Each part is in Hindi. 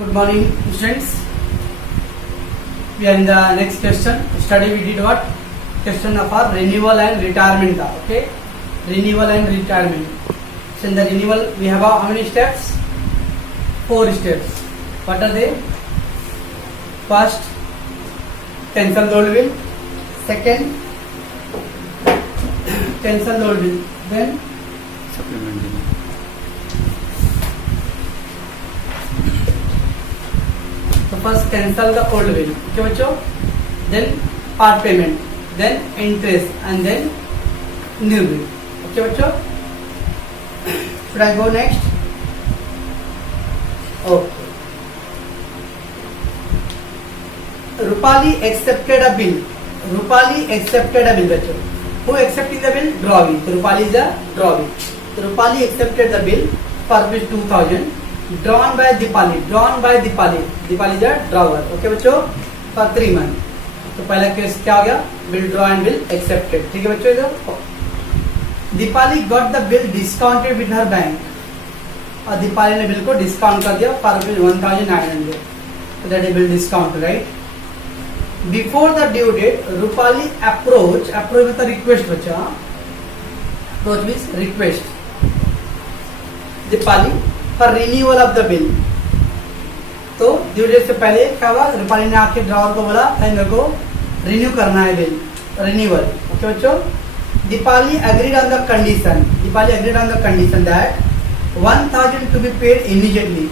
Good morning, students. We are in the next question. Study we did what? Question of our renewal and retirement. Okay, renewal and retirement. So in the renewal, we have how many steps? 4 steps. What are they? First, cancel the old will. Second, cancel the old will. Then supplementing. So first cancel the old will. Okay, बच्चों. Then part payment. Then interest and then new will. Okay, बच्चों. Should I go next? Okay. Rupali accepted a bill. Rupali accepted a bill, बच्चों. Who accepted the bill? Drawing. So Rupali is a drawing. So Rupali accepted the bill for rupees 2000 drawn by Dipali. Drawn by Dipali. Dipali is a drawer. Okay, बच्चों. For 3 months. तो पहला केस क्या हो गया? Bill draw and bill accepted. ठीक है बच्चों. इधर Deepali got the bill discounted with her bank. और दीपाली ने बिल को डिस्काउंट कर दिया फॉर 1900. तो that is bill discount, right. Before the due date Rupali approach with request. बच्चा approach means request Deepali for renewal of the bill. तो ड्यू डेट से पहले क्या हुआ? रूपाली ने आके ड्रावर को बोला मेरे को रिन्यू करना है बिल, रिन्यूअल. ओके बच्चों. Deepali agreed on the condition. Dipali agreed on the condition that 1000 to be paid immediately.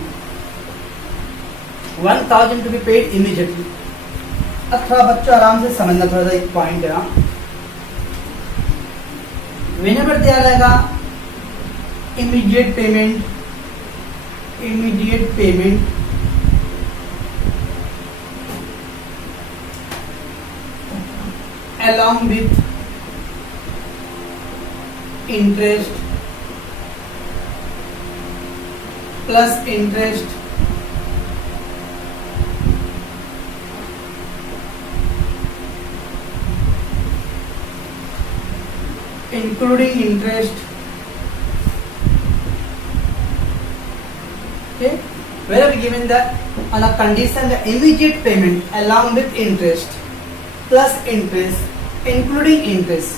1000 to be paid immediately. अब थोड़ा बच्चों आराम से समझना, थोड़ा सा एक पॉइंट है. Whenever दिया रहेगा immediate payment along with interest plus interest including interest. Okay, where we given the on a condition the immediate payment along with interest plus interest including interest.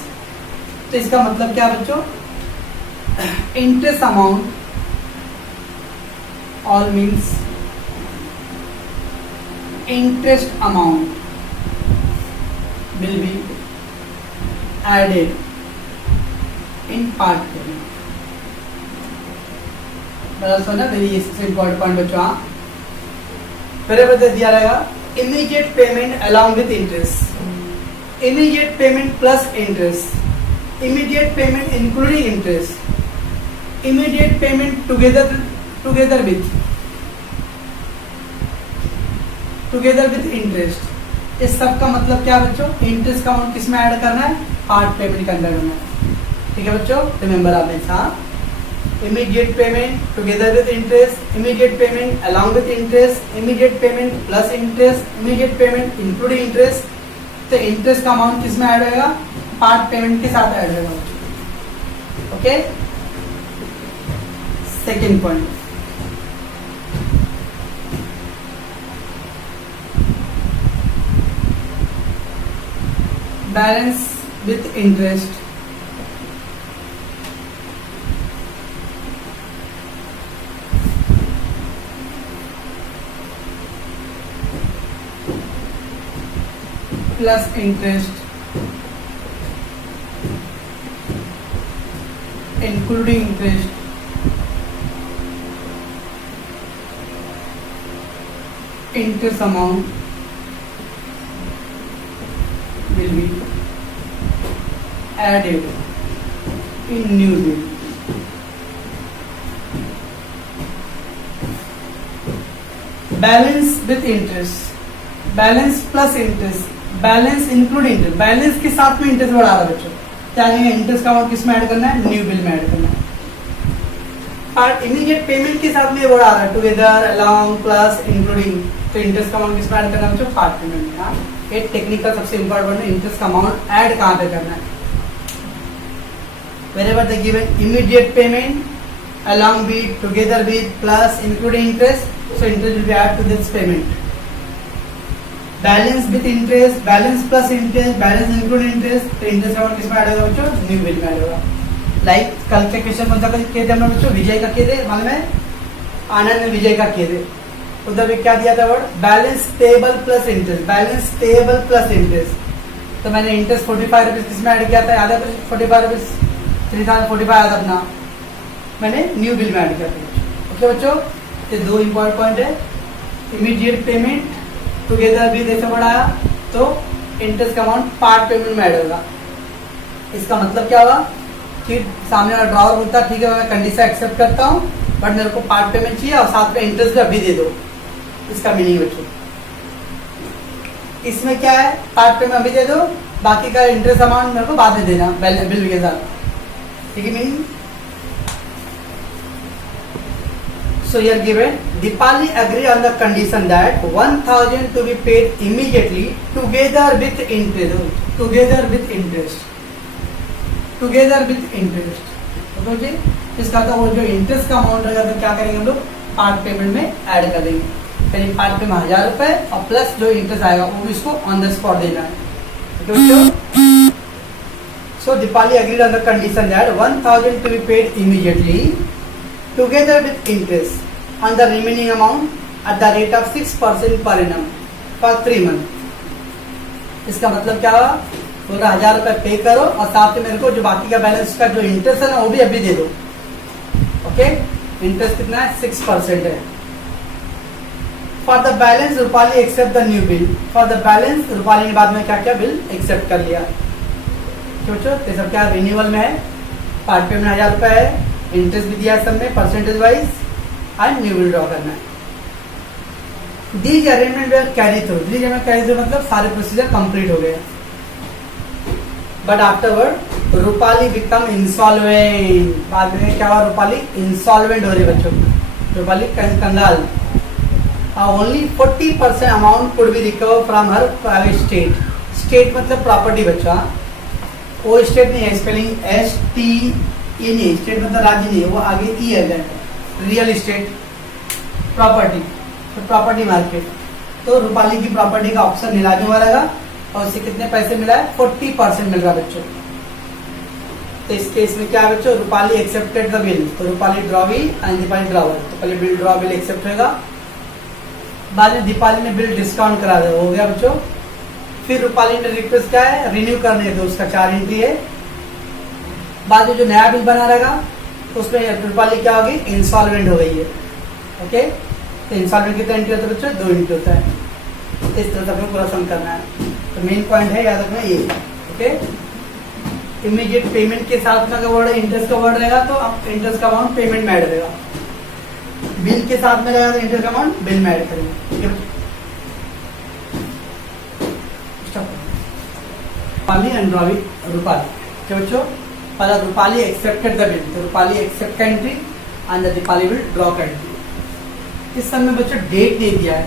तो इसका मतलब क्या बच्चों? Interest amount all means interest amount will be added in part payment. बता सुना वेरी इंपॉर्टेंट पॉइंट बच्चों. पहले बता दिया रहेगा immediate payment along with interest, immediate payment plus interest, immediate payment including interest, immediate payment together with interest. इस सब का मतलब क्या बच्चों? इंटरेस्ट का अमाउंट किस में ऐड करना है? पार्ट पेमेंट के अंदर करना है. ठीक है बच्चों, रिमेंबर आपने. हाँ, immediate payment together with interest, immediate payment along with interest, immediate payment plus interest, immediate payment including interest. तो इंटरेस्ट का अमाउंट किस में ऐड होगा? पार्ट पेमेंट के साथ ऐड होगा. Okay, second point. Balance with interest plus interest including interest interest amount will be added in new bill. Balance with interest, balance plus interest, balance including interest. balance के साथ में interest बढ़ा रहा है बच्चों. चाहे इंटरेस्ट का अमाउंट किस में ऐड करना है? न्यू बिल में ऐड करना है. और इमीडिएट पेमेंट के साथ में वो आ रहा है टुगेदर अलॉन्ग प्लस इंक्लूडिंग. तो इंटरेस्ट का अमाउंट किस में ऐड करना है बच्चों? पार्ट पेमेंट में. हाँ, ये टेक्निकल सबसे इंपॉर्टेंट है. इंटरेस्ट का अमाउंट ऐड कहाँ पे करना है? wherever they given immediate payment along with, together with, plus, including interest. So interest will be added to this payment. Balance with interest, balance plus interest, balance include interest. तो इंटरेस्ट अमाउंट किसमें ऐड होगा बच्चों? न्यू बिल में ऐड होगा. लाइक कल के क्वेश्चन कौन सा किए थे हमने बच्चों? विजय का किए थे, मालूम है? आनंद ने विजय का किए थे. उधर भी क्या दिया था word? Balance payable plus interest, balance payable plus interest. तो मैंने इंटरेस्ट 45 रुपीज किसमें ऐड किया था? याद है? 45 रुपीज 3045 आया था अपना, मैंने न्यू बिल में ऐड किया था. ओके बच्चों, ये दो इंपॉर्टेंट पॉइंट है. इमीडिएट पेमेंट टुगेदर भी जैसे बढ़ाया तो इंटरेस्ट का अमाउंट पार्ट पेमेंट में ऐड होगा. इसका मतलब क्या हुआ कि सामने वाला ड्रॉवर बोलता है ठीक है मैं कंडीशन एक्सेप्ट करता हूँ बट मेरे को पार्ट पेमेंट चाहिए और साथ में इंटरेस्ट भी अभी दे दो. इसका मीनिंग बच्चों इसमें क्या है? पार्ट पेमेंट अभी दे दो, बाकी का इंटरेस्ट अमाउंट मेरे को बाद में देना बिल के साथ. ठीक है meaning. So here given, Dipali agree on the condition that 1000 to be paid immediately together with interest. Together with interest. Together with interest. तो जी इसका तो वो जो इंटरेस्ट का अमाउंट रहेगा तो क्या करेंगे हम लोग? पार्ट पेमेंट में ऐड कर देंगे. यानी पार्ट पेमेंट 1000 रुपए और प्लस जो इंटरेस्ट आएगा वो इसको ऑन द स्पॉट देना है. So Dipali agreed on the condition that 1000 to be paid immediately together with interest on the remaining amount at the rate of 6% per annum for 3 months. इसका मतलब क्या हुआ? पूरा 1000 रुपए पे करो और साथ में मेरे को जो बाकी का बैलेंस का जो इंटरेस्ट है ना वो भी अभी दे दो. ओके, इंटरेस्ट कितना है? 6% है. For the balance Rupali accept the new bill. For the balance Rupali ने बाद में क्या किया? बिल एक्सेप्ट कर लिया. सोचो ये सब क्या रिन्यूअल में है? पार्ट पेमेंट 1000 रुपए है, इंटरेस्ट भी दिया है सब में percentage wise and new bill draw करना है. These arrangement way carry through. These arrangement carry through मतलब सारे प्रोसीजर कंप्लीट हो गए. But afterward Rupali become insolvent. बाद में क्या हुआ? रूपाली इंसॉल्वेंट हो रही बच्चों. रूपाली कंगाल. Only 40% amount could be recover from her private state. State मतलब प्रॉपर्टी बच्चा. वो स्टेट नहीं है, स्पेलिंग STE नहीं. स्टेट मतलब राज्य नहीं है, वो आगे E है. रियल इस्टेट प्रॉपर्टी, तो प्रॉपर्टी मार्केट. तो रूपाली की प्रॉपर्टी का ऑप्शन नीलामी हुआ रहेगा और उसे कितने पैसे मिला है? 40% मिल रहा है बच्चों. तो इस केस में क्या है बच्चों? Rupali accepted the bill. तो Rupali draw bill and Deepali drawer. तो पहले बिल ड्रॉ बिल एक्सेप्ट होगा, बाद में दीपाली ने बिल डिस्काउंट करा दिया. हो गया बच्चों. फिर रूपाली ने रिक्वेस्ट क्या है? रिन्यू करने दो. उसका 4 एंट्री है. बाद में जो नया बिल बना रहेगा उसमें रूपाली क्या होगी? इंसॉल्वेंट हो गई है. ओके, तो इंसॉल्वेंट कितना एंट्री होता है बच्चों? 2 एंट्री होता है. इस तरह से पूरा सम करना है. तो मेन पॉइंट है याद रखना ये. ओके, इमीडिएट पेमेंट के साथ में अगर वर्ड इंटरेस्ट का वर्ड रहेगा तो आप इंटरेस्ट का अमाउंट पेमेंट में ऐड रहेगा. बिल के साथ में रहेगा तो इंटरेस्ट का अमाउंट बिल में ऐड करेंगे. ठीक है रूपाली एंड रूपाली. क्या बच्चों? पहला रूपाली एक्सेप्टेड द बिल. तो रूपाली एक्सेप्ट का entry and the Deepali will draw का एंट्री. इस समय बच्चों डेट नहीं दिया है.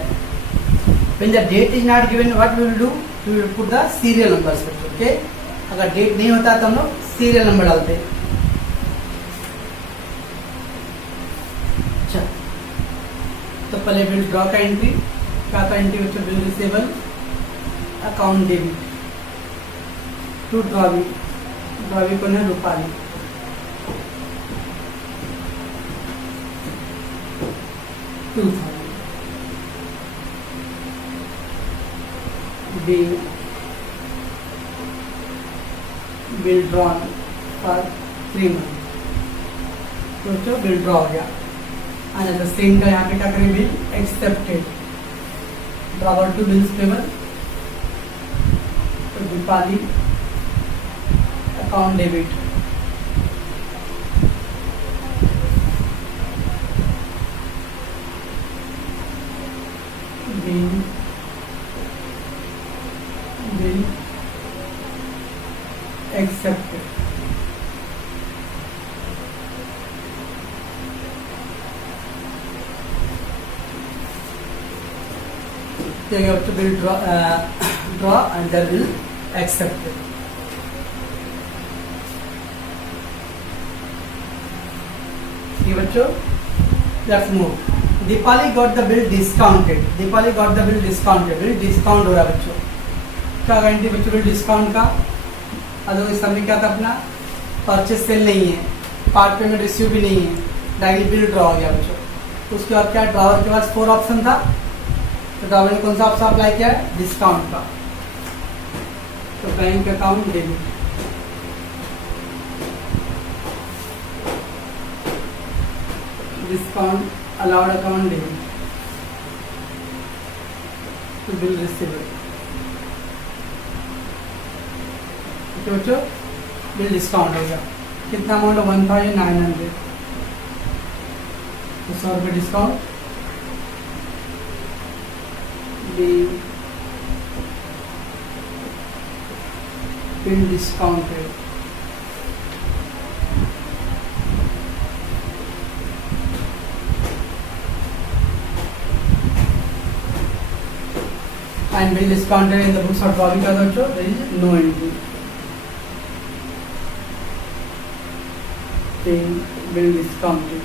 When the date is not given, what we will do? We will put the serial numbers. Okay? अगर डेट नहीं होता तो हम लोग सीरियल नंबर डालते हैं. अच्छा, तो पहले बिल ड्रॉ का एंट्री. क्या का एंट्री बच्चों? Bill receivable account debit to drawee. Drawee कौन है? Rupali. Bill drawn for 3 month. तो बिल ड्रॉ हो गया. And at the same time यहाँ पे क्या करें? Bill accepted. Drawer to bills payable. तो Deepali account debit. Bill accepted. Bill draw and the bill accepted. ये बच्चों let's move. Deepali got the bill discounted, Deepali got the bill discounted, bill discount हो रहा है बच्चों। क्या गारंटी बच्चों बिल डिस्काउंट का? अदरवाइज सब में क्या था अपना परचेस सेल नहीं है, पार्ट पेमेंट रिसीव भी नहीं है, डायरेक्टली बिल ड्रॉ हो गया बच्चों। उसके बाद क्या, ड्रॉवर के पास 4 ऑप्शन था, तो ड्रॉवर ने कौन सा ऑप्शन अप्लाई किया है? डिस्काउंट का। तो bank account debit, discount allowed account debit, तो बिल रिसीवेबल। तो बच्चों बिल डिस्काउंट हो गया। कितना अमाउंट? 1900, तो 100 रुपये discount. Bill discounted, and bill discounted in the books of drawing का बच्चों there is no entry। Paying bill discounted,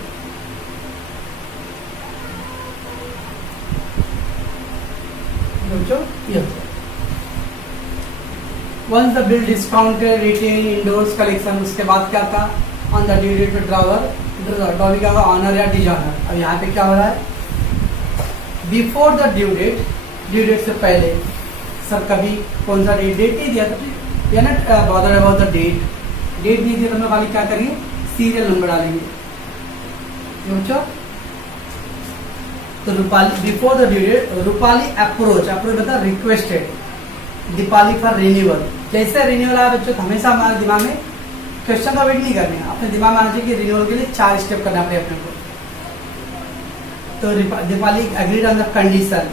बच्चों ये once the bill discounted retain indoors collection, उसके बाद क्या था? on the due date पे ड्रावर ड्रॉवी का ऑनर या डिजाइनर। अब यहाँ पे क्या हो रहा है? Before the due date, due date से पहले सर कभी कौन सा डेट नहीं दिया था या ना bother about the date, date नहीं दिया तो हम खाली क्या करेंगे? सीरियल नंबर डालेंगे बच्चों। तो Rupali before the due date, Rupali approach बता रिक्वेस्टेड दीपाली फॉर रिन्यूअल। जैसे रिन्यूअल आया बच्चों तो हमेशा हमारे दिमाग में क्वेश्चन का वेट नहीं करना है, अपने दिमाग में आना चाहिए कि रिन्यूअल के लिए 4 स्टेप करना पड़े अपने को। तो Deepali agreed on the condition,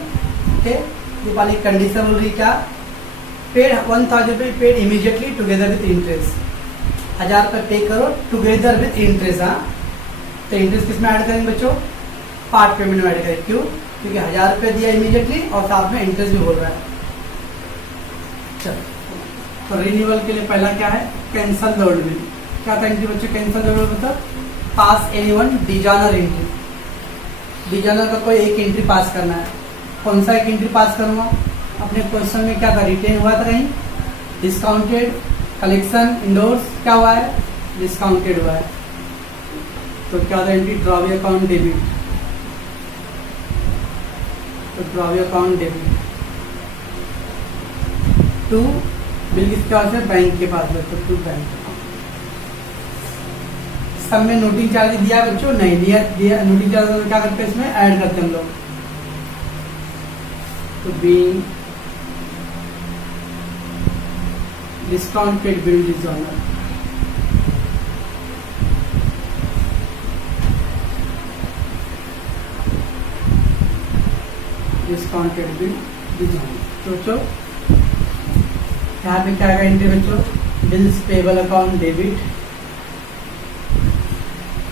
okay. Deepali condition बोल रही क्या? पेड 1000 रुपये paid immediately together with interest. 1000 रुपये पे करो टुगेदर विद इंटरेस्ट। हाँ, तो इंटरेस्ट किस में ऐड करेंगे बच्चों? पार्ट पेमेंट में ऐड करेंगे। क्यों? क्योंकि 1000 रुपये दिया इमीडिएटली और साथ में इंटरेस्ट भी बोल रहा है। चलो, तो रिन्यूअल के लिए पहला क्या है? Cancel the old bill. क्या था एंट्री बच्चों? कैंसल द ओल्ड मतलब पास एनीवन डिजाइनर एंट्री। डिजाइनर का कोई एक एंट्री पास करना है। कौन सा एक एंट्री पास करूंगा? अपने क्वेश्चन में क्या था? रिटेन हुआ था कहीं, डिस्काउंटेड, कलेक्शन, इंडोर्स, क्या हुआ है? डिस्काउंटेड हुआ है। तो क्या था एंट्री? Drawee account debit. तो drawee account debit to bill किसके पास है? बैंक के पास है, तो टू बैंक। सब में नोटिंग चार्ज दिया बच्चों? नहीं दिया। नोटिंग चार्ज क्या करते हैं? इसमें ऐड करते हैं हम लोग। तो being discounted bill dishonour, discounted bill dishonour. तो बच्चों यहाँ पे क्या एंट्री बच्चों? Bills payable account debit,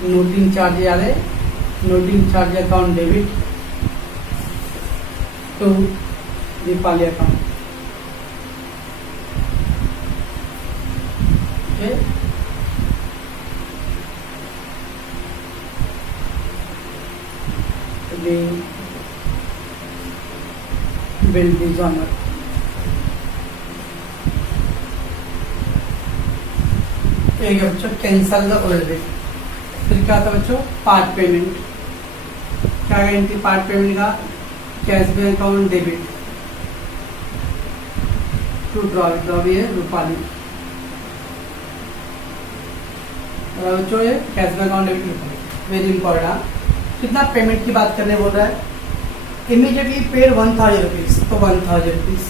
noting charge याद है? Noting charge account debit to Deepali account. Okay, bill dishonour. एक है बच्चों कैंसल द ओल्ड बिल। फिर क्या था बच्चों? Part payment. क्या गारंटी पार्ट पेमेंट का? Cash bank account debit to drawee है रूपाली। बच्चों ये cash bank account debit Rupali, very important. कितना पेमेंट की बात करने बोल रहा है? इमीडिएटली पेड 1000 रुपीज, तो 1000 रुपीज।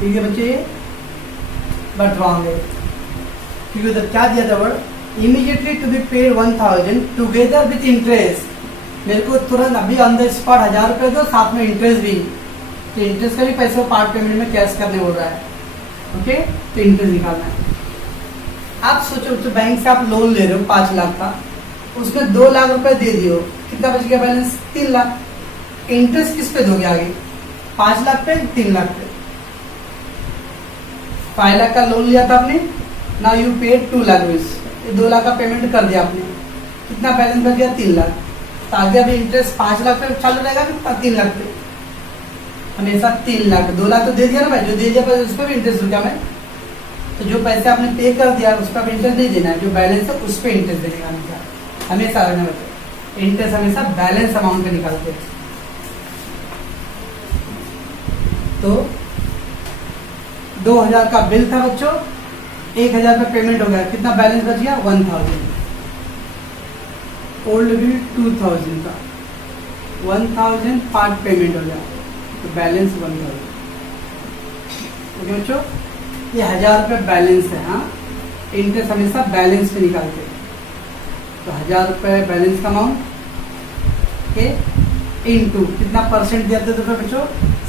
ठीक है बच्चे, बट रॉन्ग है क्योंकि उधर क्या दिया था word? Immediately to be paid 1000 together with interest. मेरे को तुरंत अभी ऑन द स्पॉट 1000 रुपये दो, साथ में इंटरेस्ट भी। तो इंटरेस्ट का भी पैसा पार्ट पेमेंट में कैश करने बोल रहा है। ओके, तो इंटरेस्ट निकालना है। आप सोचो तो बैंक से आप लोन ले रहे हो 5 लाख का, उसमें 2 लाख रुपए दे दियो, कितना बच गया बैलेंस? 3 लाख। इंटरेस्ट किस पे दोगे आगे? 5 लाख पे, 3 लाख पे। 5 लाख का लोन लिया था आपने, now you paid 2 lakh rupees, 2 lakh का पेमेंट कर दिया आपने। कितना बैलेंस बच गया 3 लाख। तो आगे अभी इंटरेस्ट 5 लाख पे चालू रहेगा फिर 3 लाख पे, हमेशा 3 लाख। 2 लाख तो दे दिया ना भाई, जो दे दिया पर उस पर भी इंटरेस्ट रुका मैं। तो जो पैसे आपने पे कर दिया उस पर इंटरेस्ट नहीं देना है, जो बैलेंस है उस पर इंटरेस्ट देने का हमेशा हमेशा रहना बच्चों। इंटरेस्ट हमेशा बैलेंस अमाउंट पे निकालते हैं। तो 2000 का बिल था बच्चों, 1000 का पेमेंट हो गया, कितना बैलेंस बच गया 1000। ओल्ड बिल 2000 का 1000 पार्ट पेमेंट हो गया, तो बैलेंस 1000। ओके बच्चों, ये 1000 रुपये बैलेंस है। हाँ, इंटरेस्ट हमेशा बैलेंस पे निकालते हैं। तो 1000 रुपये बैलेंस का अमाउंट के इनटू कितना परसेंट दिया था तो बच्चों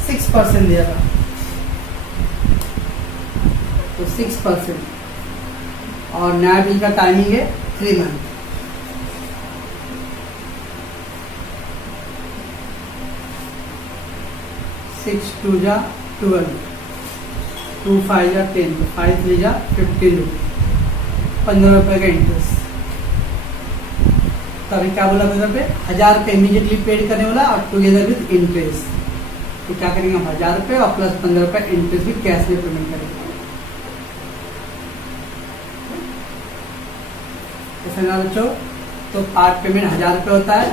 6% दिया था, तो 6%। और नया बिल का टाइमिंग है 3 मंथ। सिक्स 2 जा 12, 2 5 जा 10, 5 3 जा 15 रुपये, 15 रुपये का इंटरेस्ट। तो अभी क्या बोला मेरे पे 1000 रुपये इमीडिएटली पेड करने वाला और टुगेदर विद इंटरेस्ट। तो क्या करेंगे हम 1000 रुपये और प्लस 15 रुपये इंटरेस्ट भी कैश में पेमेंट करेंगे। ऐसा ना बच्चों, तो पार्ट पेमेंट 1000 रुपये होता है,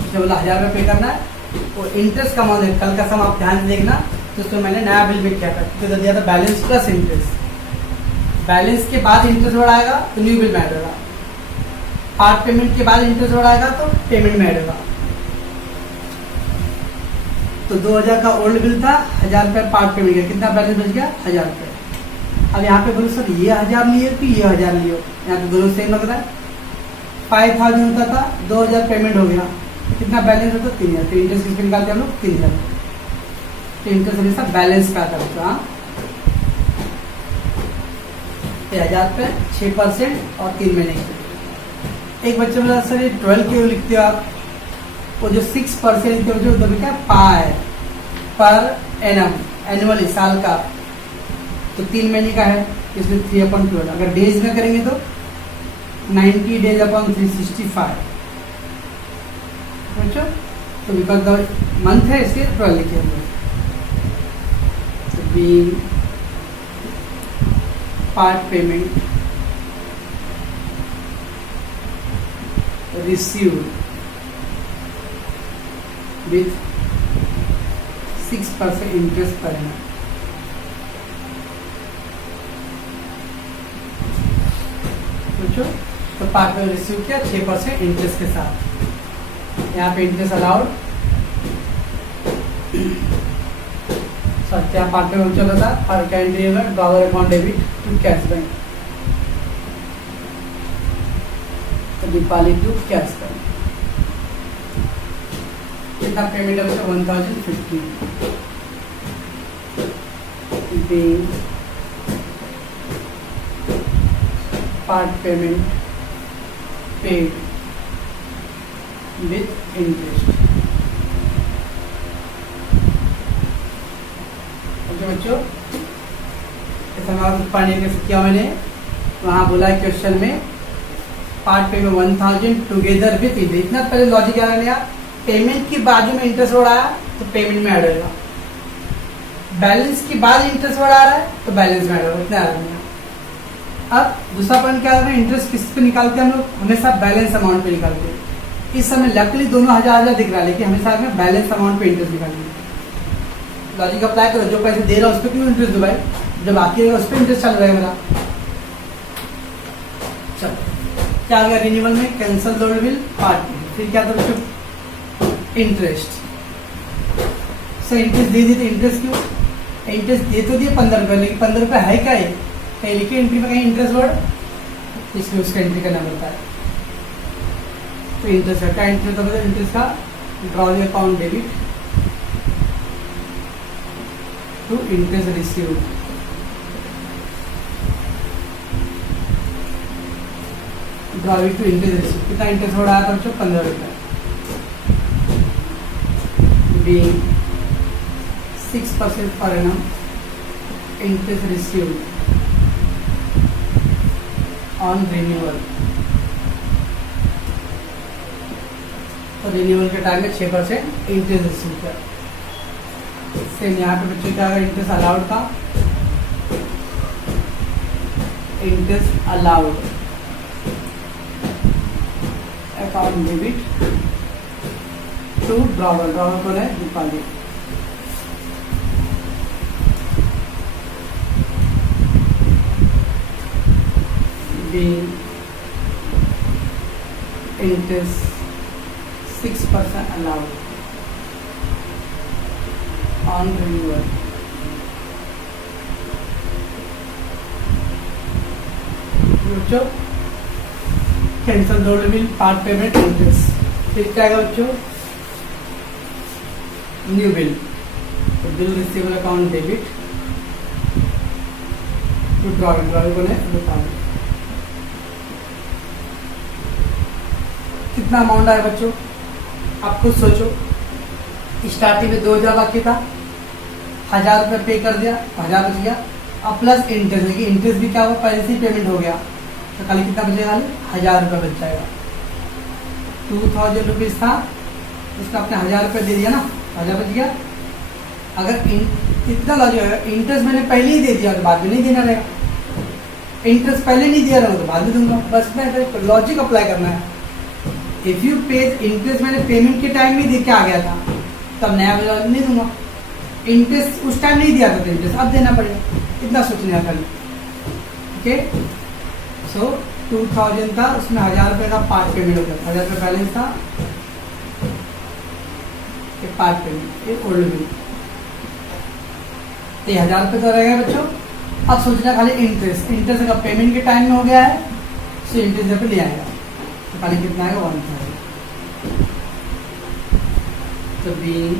जैसे बोला 1000 रुपये पे करना है। और इंटरेस्ट का अमाउंट है, कल का सम आप ध्यान से देखना। तो उसमें मैंने नया बिल में क्या कर दिया था, बैलेंस प्लस इंटरेस्ट। बैलेंस के बाद इंटरेस्ट बढ़ाएगा तो न्यू बिल में ऐड होगा, पार्ट पेमेंट के बाद इंटरेस्ट बढ़ाएगा तो पेमेंट में ऐड होगा। तो 2000 का ओल्ड बिल था, 1000 रुपये पार्ट पेमेंट का, कितना बैलेंस बच गया 1000 रुपये। अब यहाँ पे बोलो सर ये 1000 लिए कि ये 1000 लियो, यहाँ तो दोनों सेम लग रहा है। 5000 होता था, 2000 पेमेंट हो गया, कितना बैलेंस होता 3000। तो इंटरेस्ट किसके निकालते हम लोग 3000। तो इंटरेस्ट हमेशा बैलेंस का आता है। हाँ, 1000 पे 6% और 3 महीने की। एक बच्चे बोला सर ये 12 क्यों लिखते हो आप, वो जो 6% लिखते हो जो क्या पा है पर एनम, एनुअली साल का, तो 3 महीने का है, इसमें 3/12। अगर डेज में करेंगे तो 90 days upon 365। तो बिकॉज द मंथ है इसलिए 12 लिखे हुए। तो being part payment received with 6% interest per annum. तो पार्ट में रिसीव किया 6% इंटरेस्ट के साथ। यहाँ पे इंटरेस्ट अलाउड, क्या पार्ट में चला था और क्या एंट्री होगा, drawer account debit to cash bank, तो दीपाली टू कैश बैंक। कितना पेमेंट है 1050। Part payment paid with interest. Okay बच्चों, पढ़ने के किया मैंने वहाँ बोला है क्वेश्चन में part payment 1000 together with interest. इतना पहले लॉजिक क्या लगाने, पेमेंट के बाजू में इंटरेस्ट बढ़ा है तो पेमेंट में ऐड होगा, बैलेंस के बाद इंटरेस्ट बढ़ा रहा है तो बैलेंस में ऐड होगा, इतना याद। अब दूसरा पॉइंट क्या है, इंटरेस्ट किस पे निकालते हैं हम लोग, हमेशा बैलेंस अमाउंट पे निकालते हैं। इस समय लकली दोनों 1000 दिख रहा है, लेकिन हमेशा हमें बैलेंस अमाउंट पे इंटरेस्ट निकालेंगे। लॉजिक अप्लाई करो, जो पैसे दे रहा है उस पर क्यों इंटरेस्ट दो भाई, जब बाकी रहेगा उस पर इंटरेस्ट चल रहा है मेरा। चलो क्या आ गया, रिन्यूअल में कैंसल लोड बिल पार्ट में, फिर क्या था इंटरेस्ट से इंटरेस्ट दे दी। तो इंटरेस्ट क्यों, इंटरेस्ट दे तो दिए 15 रुपये, लेकिन 15 रुपये है क्या, ये कहीं लिखिए एंट्री में कहीं इंटरेस्ट वर्ड, इसलिए उसका एंट्री करना पड़ता है। तो इंटरेस्ट का एंट्री होता है, इंटरेस्ट का draw the account debit to interest received. Draw to interest received, कितना इंटरेस्ट हो रहा था बच्चों 15 रुपये। being 6% per annum interest received on renewal और रिन्यूअल के टाइम में 6% इंटरेस्ट रिसीव किया। सेम यहाँ पे बच्चों क्या है, इंटरेस्ट अलाउड का, interest allowed account debit to drawer, drawer कौन है, Deepali. being interest 6% allowed on renewal. बच्चों cancel the old bill, part payment interest. फिर क्या आएगा बच्चों, न्यू बिल, तो bill receivable account debit to drawing, drawing को बताओ कितना अमाउंट आया बच्चों, आप खुद सोचो। स्टार्टिंग में 2000 बाकी था, 1000 रुपये पे कर दिया, 1000 बच गया, अब प्लस इंटरेस्ट, देखिए इंटरेस्ट भी क्या हुआ, पहले से पेमेंट हो गया, तो खाली कितना बचेगा, 1000 रुपये बच जाएगा। 2000 रुपीज़ था, उसका आपने 1000 रुपये दे दिया ना, 1000 बच गया। अगर इतना लॉजिक है, इंटरेस्ट मैंने पहले ही दे दिया तो बाद में नहीं देना रहेगा, इंटरेस्ट पहले नहीं दिया रहा तो बाद में दूंगा, बस मैं लॉजिक अप्लाई करना है। इफ यू पे इंटरेस्ट मैंने पेमेंट के टाइम में दे के आ गया था, तब नया ब्याज नहीं दूंगा। इंटरेस्ट उस टाइम नहीं दिया था तो इंटरेस्ट अब देना पड़ेगा, इतना सोचने का खाली। ओके, सो 2000 था, उसमें 1000 रुपये का पार्ट पेमेंट हो गया, 1000 रुपये बैलेंस था, पार्ट पेमेंट, एक ओल्ड बिल, तो 1000 रुपये तो रहेगा बच्चों। अब सोचना खाली इंटरेस्ट, इंटरेस्ट अगर पेमेंट के टाइम में हो गया है तो इंटरेस्ट पे ले आएगा, तो खाली कितना आएगा, 1000। तो बीइंग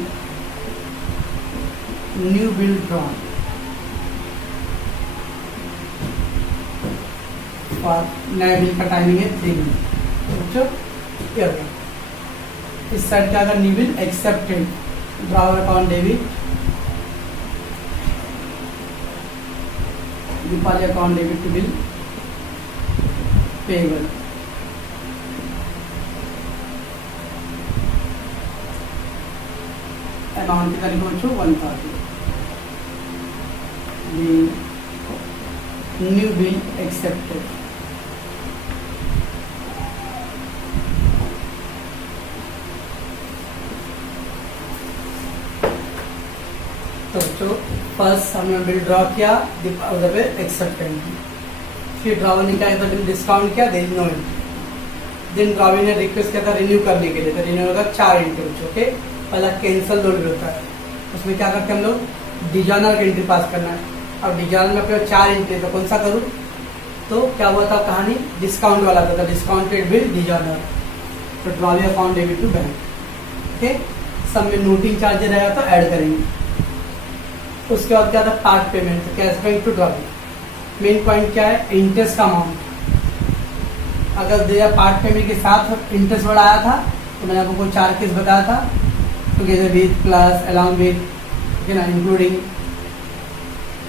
न्यू बिल ड्रॉन और नए बिल का टाइमिंग है 3 मिनट। इस साइड क्या अगर new bill accepted, drawer account debit, Deepali account debit to bill payable. Amount की तारीख बच्चों 1000। न्यू बिल एक्सेप्टेड, तो बच्चों फर्स्ट हमने बिल ड्रॉ किया, उधर पे एक्सेप्टेड, फिर ड्रॉवर ने क्या बिल डिस्काउंट किया, then no entry. Then drawer ने रिक्वेस्ट किया था रिन्यू करने के लिए, तो रिन्यू होगा 4 एंट्री बच्चों। ओके, पहला कैंसल लोड होता है, उसमें क्या करते हैं हम लोग, डिजाइनर का एंट्री पास करना है। अब डिजाइनर में अपने 4 एंट्री, तो कौन सा करूँ, तो क्या हुआ था कहानी, डिस्काउंट वाला था, डिस्काउंटेड बिल डिजाइनर, तो drawee account debit to bank. Okay, सब में नोटिंग चार्ज रहेगा तो ऐड करेंगे। उसके बाद क्या था, पार्ट पेमेंट, तो cash bank to drawee. Main point क्या है, इंटरेस्ट का अमाउंट अगर दिया पार्ट पेमेंट के साथ इंटरेस्ट बढ़ाया था, तो मैंने आपको 4 केस बताया था, together with, plus, along with, ठीक है ना, इंक्लूडिंग।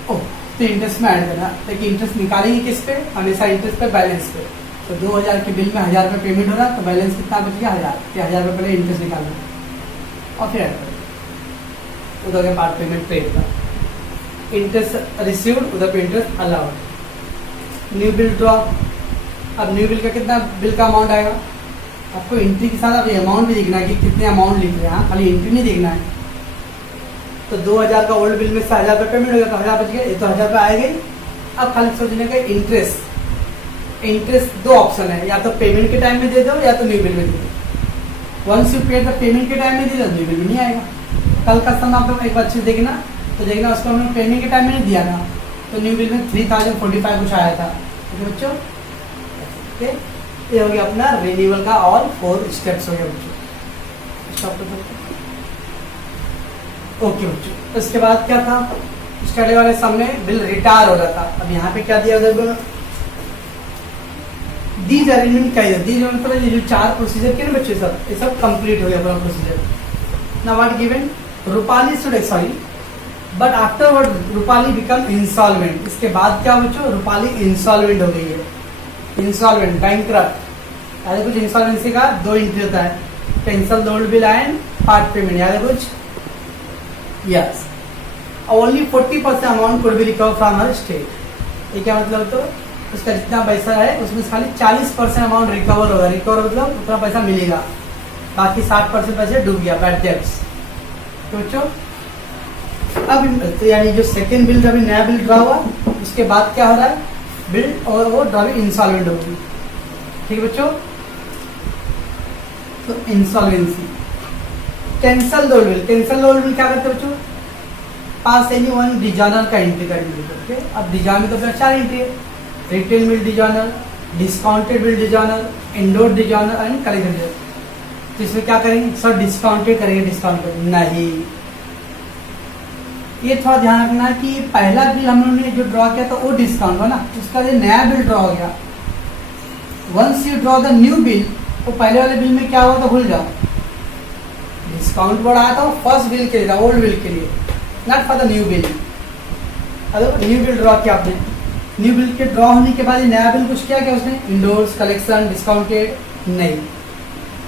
तो इंटरेस्ट में ऐड करना, लेकिन इंटरेस्ट निकालेंगे किस पे, हमेशा इंटरेस्ट पे, बैलेंस पे। तो 2000 के बिल में 1000 रुपये पेमेंट हो रहा, तो बैलेंस कितना बच गया, 1000, तो 1000 रुपये पहले इंटरेस्ट निकालना और फिर ऐड करना। उधर के पार्ट पेमेंट पेड का, इंटरेस्ट रिसीव्ड, उधर पे interest allowed. New bill draw, अब न्यू बिल का कितना बिल का अमाउंट आएगा, आपको एंट्री के साथ अब अमाउंट भी देखना है कि कितने अमाउंट लिख रहे हैं, खाली एंट्री नहीं देखना है। तो 2000 का ओल्ड बिल में से 1000 रुपये पेमेंट हो गया, तो 1000 बच गया, ये तो 1000 रुपये आएगा ही। अब खाली सोचने का इंटरेस्ट, इंटरेस्ट 2 ऑप्शन है, या तो पेमेंट के टाइम में दे दो या तो न्यू बिल में दे दो। वंस यू पे द पेमेंट के टाइम में दे दो, न्यू बिल में नहीं आएगा। कल का समय आप एक बार चीज देखना, तो देखना उसको हमने पेमेंट के टाइम में नहीं दिया था, तो न्यू बिल में 3045 कुछ आया था। तो बच्चों ये हो गया अपना रिन्यूअल का ऑल 4 स्टेप्स हो गया बच्चों। ओके बच्चों, इसके बाद क्या था, स्टडी वाले सब में बिल रिटायर हो रहा था। अब यहाँ पे क्या दिया उधर, दीज अरेंजमेंट क्या है, दीज मतलब ये जो 4 प्रोसीजर के ना बच्चे, सब ये सब कंप्लीट हो गया पूरा procedure. Now what given, Rupali should, sorry, but afterward Rupali become insolvent. इसके बाद क्या बच्चों, रूपाली इंसॉल्वेंट हो गई है। इंसॉल्वेंट, बैंकक्रप्ट, अरे कुछ इंसॉल्वेंसी का 2 एंट्री होता है, cancel the old bill and part payment, याद है कुछ? Yes, only 40% amount could be recover from her state. ये क्या मतलब? तो उसका जितना पैसा है उसमें से खाली 40% अमाउंट रिकवर होगा। रिकवर मतलब उतना पैसा मिलेगा, बाकी 60% पैसे डूब गया, बैड डेब्ट्स। तो बच्चों अब तो यानी जो सेकेंड बिल अभी नया बिल ड्रा हुआ, उसके बाद क्या हो रहा है? बिल और वो ड्रा इंसॉल्वेंट होगी। ठीक है बच्चों, तो insolvency, cancel the old bill. Cancel the old bill क्या करते हैं बच्चों? पास एनी वन डिजॉर्नर का एंट्री करेंगे। अब डिजॉर्नर में तो अपना 4 एंट्री है, retain bill dishonour, discounted bill dishonour, endorse dishonour and collection dishonour. तो इसमें क्या करेंगे सर? डिस्काउंटेड करेंगे। डिस्काउंटेड नहीं, ये थोड़ा ध्यान रखना कि पहला बिल हम लोगों ने जो ड्रॉ किया था वो डिस्काउंट हो ना, उसका जो नया बिल ड्रॉ हो गया, once you draw the new bill, वो पहले वाले बिल में क्या हुआ तो भूल जाओ। डिस्काउंट वर्ड आया था वो फर्स्ट बिल के लिए, ओल्ड बिल के लिए, not for the new bill. अगर न्यू बिल ड्रॉ किया आपने, न्यू बिल के ड्रॉ होने के बाद नया बिल कुछ क्या उसने? इंडोर्स, कलेक्शन, डिस्काउंटेड नहीं।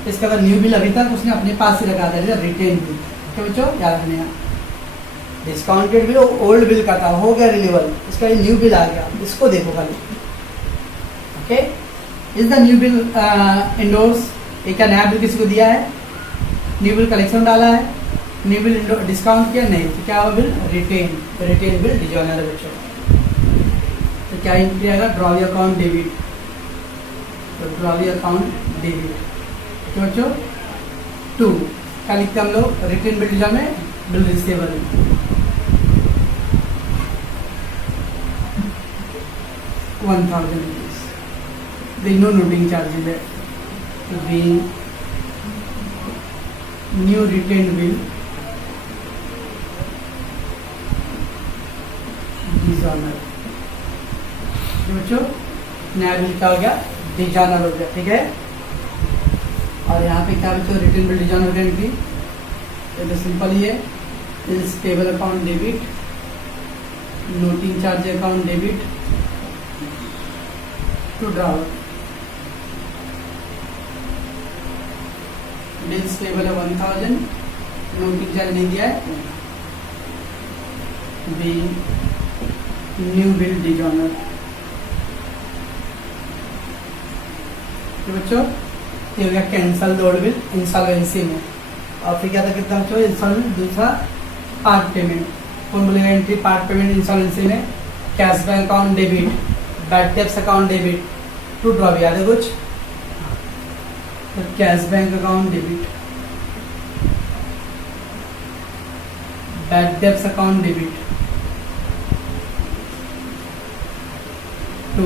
इसका बाद न्यू बिल अभी तक उसने अपने पास ही रखा था, रिटेन बिल। क्या बच्चों याद रखने हैं? डिस्काउंटेड बिल ओल्ड बिल का था, हो गया रिन्यूअल, इसका ये न्यू बिल आ गया, इसको देखो खाली। Okay, is the new bill endorse, एक का नया बिल किसी को दिया है, न्यू बिल कलेक्शन डाला है, न्यू बिल डिस्काउंट किया नहीं, तो क्या हुआ बिल? रिटेन। रिटेन बिल डिजॉर्नर है बच्चों। तो क्या एंट्री आएगा? Drawee account debit. तो ड्रॉवी अकाउंट डेबिट। तो बच्चों 2 क्या लिखते हैं हम लोग? रिटेन बिल डिजॉर्नर में bill receivable 1000 rupees. There is no noting charge in that. So being new retained bill डिजॉर्नर। बच्चों नया बिल क्या हो गया? डिजॉर्नर हो गया। ठीक है, और यहाँ पे क्या बच्चों? Retain bill dishonour entry. ये तो सिंपल ही है, is payable account debit, noting charge account debit to drawer, bills payable है 1000, नोटिंग चार्ज नहीं दिया है, बी न्यू बिल डिजॉर्नर। तो बच्चों ये हो गया cancel the old bill insolvency में। और फिर क्या था कितना बच्चों? इंसॉल्वेंट दूसरा पार्ट पेमेंट। कौन बोलेगा एंट्री पार्ट पेमेंट इंसॉल्वेंसी में? Cash bank account debit, bad debts account debit to draw. याद है कुछ? तो cash bank account debit, bad debts account debit to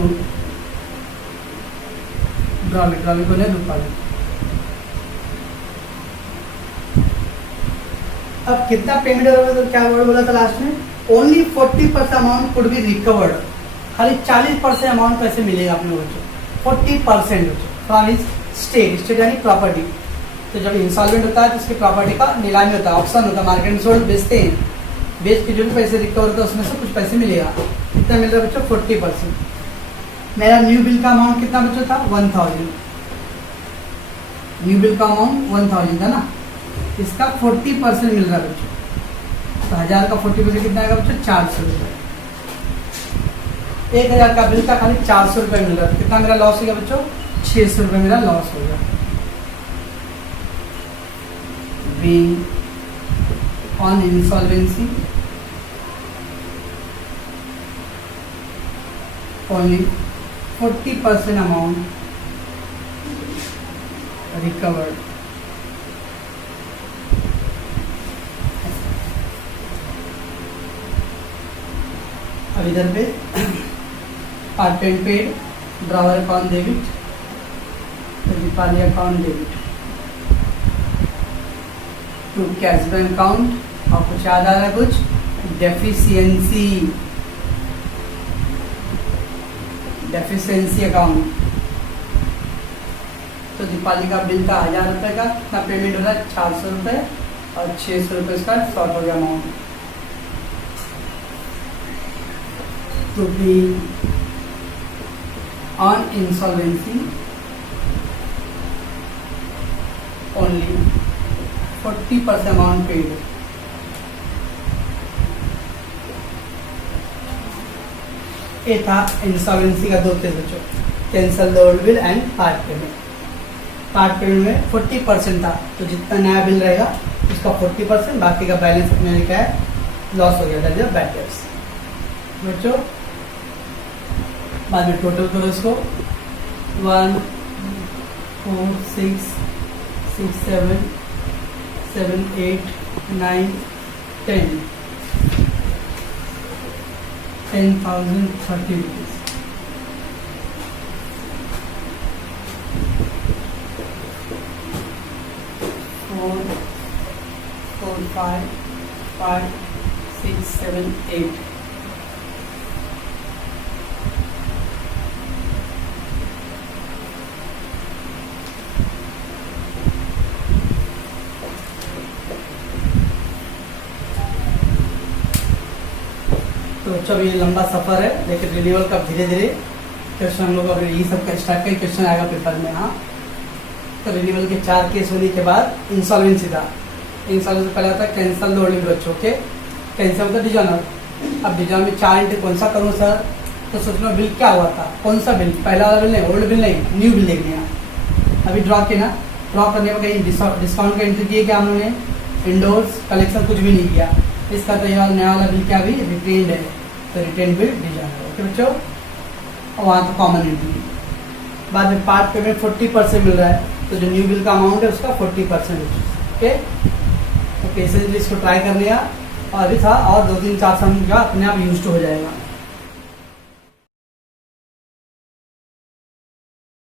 drawee. Drawee को नहीं रुपा। अब कितना पेमेंट होगा? तो क्या वर्ड बोला था लास्ट में? Only 40% amount could be recovered. खाली 40% अमाउंट पैसे मिलेगा अपने बच्चों, 40% फ्रॉम हिज स्टेट। स्टेट यानी प्रॉपर्टी। तो जब इंसॉल्वेंट होता है तो उसकी प्रॉपर्टी का नीलामी होता है, ऑप्शन होता है, मार्केट में सोल्ड बेचते हैं, बेच के जो भी पैसे रिकवर होता है उसमें से कुछ पैसे मिलेगा। कितना मिल रहा है बच्चों? 40%। मेरा न्यू बिल का अमाउंट कितना बच्चों था? 1000। न्यू बिल का अमाउंट 1000 था ना, इसका 40% मिल रहा है बच्चों। तो 1000 का 40% कितना आएगा बच्चों? 400 रुपये। 1000 का बिल का खाली 400 रुपये मिल रहा है, तो कितना मेरा लॉस हो गया बच्चों? 600 रुपये मेरा लॉस हो गया। Being on insolvency, only 40% amount recovered. अब इधर पे part paid, drawer account debit, Deepali account debit to cash bank account. और कुछ याद आ रहा है? कुछ डेफिशिएंसी अकाउंट। तो दीपाली का बिल था 1000 रुपये का, कितना पेमेंट हो रहा है? 400 रुपये, और 600 रुपये इसका शॉर्ट हो गया amount. to be on insolvency only 40% amount paid. ये था इंसॉल्वेंसी का 2 केस बच्चों, cancel the old bill and part payment. Part payment में 40% था, तो जितना नया बिल रहेगा उसका 40%, बाकी का बैलेंस अपने लिखा है लॉस हो गया, दैट इज बैड डेट्स। बच्चों बाद में टोटल करो इसको, 1 4 6 6 7 7 8 9 10 10,030 rupees। Four, 5, 6, 7, 8। तो बच्चों ये लंबा सफर है, लेकिन रिन्यूअल का धीरे धीरे क्वेश्चन हम लोग अगर यही सब का स्टार्ट का क्वेश्चन आएगा पेपर में। हाँ, तो रिन्यूअल के 4 केस होने के बाद इंसॉल्वेंसी था। इंसॉल्वेंसी पहला था कैंसल द ओल्ड बिल बच्चों के, कैंसल होता डिजॉनर। अब डिजॉनर में 4 एंट्री कौन सा करूँ सर, तो सोचना बिल क्या हुआ था, कौन सा बिल, पहला वाला बिल नहीं, ओल्ड बिल नहीं, न्यू बिल देखने। अभी ड्रॉ किया ना, ड्रॉ करने में कहीं डिस्काउंट का एंट्री किए क्या हम लोगों ने, इंडोर्स कलेक्शन कुछ भी नहीं किया। इसका तो ये वाला नया वाला बिल क्या भी रिटेन्ड है, तो रिटेन बिल डिजॉनर। ओके बच्चों, और वहाँ तो कॉमन एंट्री। बाद में पार्ट पेमेंट 40% मिल रहा है, तो जो न्यू बिल का अमाउंट है उसका 40%। ओके, तो पेशेंटली इसको ट्राई करने का, और अभी था और 2-3-4 सम का अपने आप यूज हो जाएगा।